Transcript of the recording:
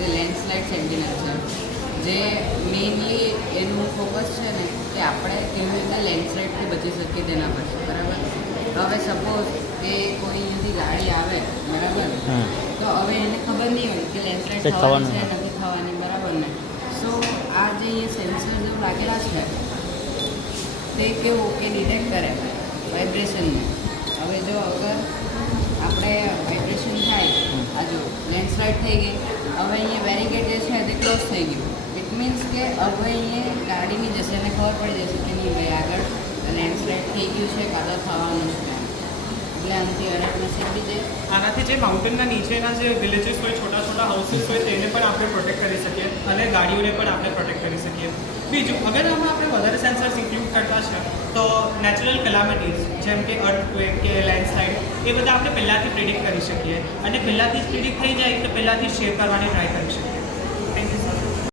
તે લેન્ડસ્લાઇડ સેન્ટિનલ છે, જે મેઇનલી એનું ફોકસ છે ને કે આપણે કેવી રીતના લેન્ડસ્લાઇડથી બચી શકીએ તેના પર છે, બરાબર. હવે સપોઝ કે કોઈ અહીંયાથી ગાડી આવે, બરાબર, તો હવે એને ખબર નહીં હોય કે લેન્ડસ્લાઇડ થવાની છે નથી થવાની, બરાબર ને. સો આ જે સેન્સર જેવું લાગેલા છે તે કેવું કે ડિટેક્ટ કરે વાઇબ્રેશનને. હવે જો અગર આપણે વાઇબ્રેશન થાય, આ જો લેન્ડસ્લાઇડ થઈ ગઈ, હવે અહીંયા બેરીકેડ જે છે તે ક્લોઝ થઈ ગયું. ઇટ મીન્સ કે હવે અહીંયા ગાડીની જશે એને ખબર પડી જશે કે નહીં ભાઈ આગળ લેન્ડસ્લાઇડ થઈ ગયું છે કાં તો થવાનું છે. એટલે આનાથી અલર્ટનેસ એટલી છે. આનાથી જે માઉન્ટેનના નીચેના જે વિલેજીસ હોય, છોટા છોટા હાઉસીસ હોય, તેને પણ આપણે પ્રોટેક્ટ કરી શકીએ અને ગાડીઓને પણ આપણે પ્રોટેક્ટ કરી શકીએ. બીજું, અગર આમાં આપણે વધારે સેન્સર્સ ઇન્ક્લુડ કરતા છે તો નેચરલ કેલામિટીઝ જેમ કે અર્થક્વેક કે લેન્ડસ્લાઇડ એ બધા આપણે પહેલાંથી પ્રિડિક્ટ કરી શકીએ અને પહેલાંથી જ પ્રિડિક્ટ થઈ જાય તો પહેલાંથી શેર કરવાની ટ્રાય કરી શકીએ.